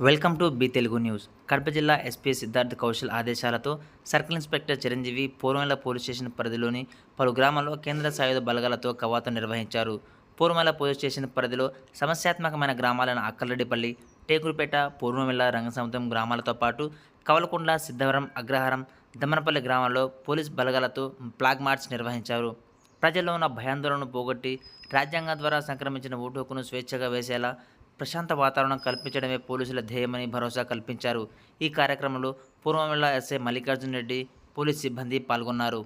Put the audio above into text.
Welcome to B Telugu news. Kadapa జిల్లా SP Siddharth Kaushal ఆదేశాలతో circle inspector Chiranjeevi పూర్వమెల పోలీస్ స్టేషన్ పరిధిలోని పలు గ్రామాల్లో కేంద్ర సాయుధ బలగాలతో కవాతు నిర్వహించారు. పూర్వమల పోలీస్ స్టేషన్ పరిధిలో సమస్యాత్మకమైన గ్రామాలైన అక్కలరెడ్డిపల్లి టేకురుపేట పూర్వమెల రంగసముద్రం గ్రామాలతో పాటు కవలకొండ సిద్ధవరం అగ్రహారం దమ్మనపల్లి గ్రామాల్లో పోలీస్ బలగాలతో ఫ్లాగ్ మార్చ్ నిర్వహించారు. ప్రజల్లో ఉన్న భయాందోళనను పోగొట్టి రాజ్యాంగం ద్వారా సంక్రమించిన ఓటు హక్కును స్వేచ్ఛగా వేసేలా ప్రశాంత వాతావరణం కల్పించడమే పోలీసుల ధ్యేయమని భరోసా కల్పించారు. ఈ కార్యక్రమంలో పూర్వమిళ్ళ ఎస్ఐ మల్లికార్జున రెడ్డి పోలీస్ సిబ్బంది పాల్గొన్నారు.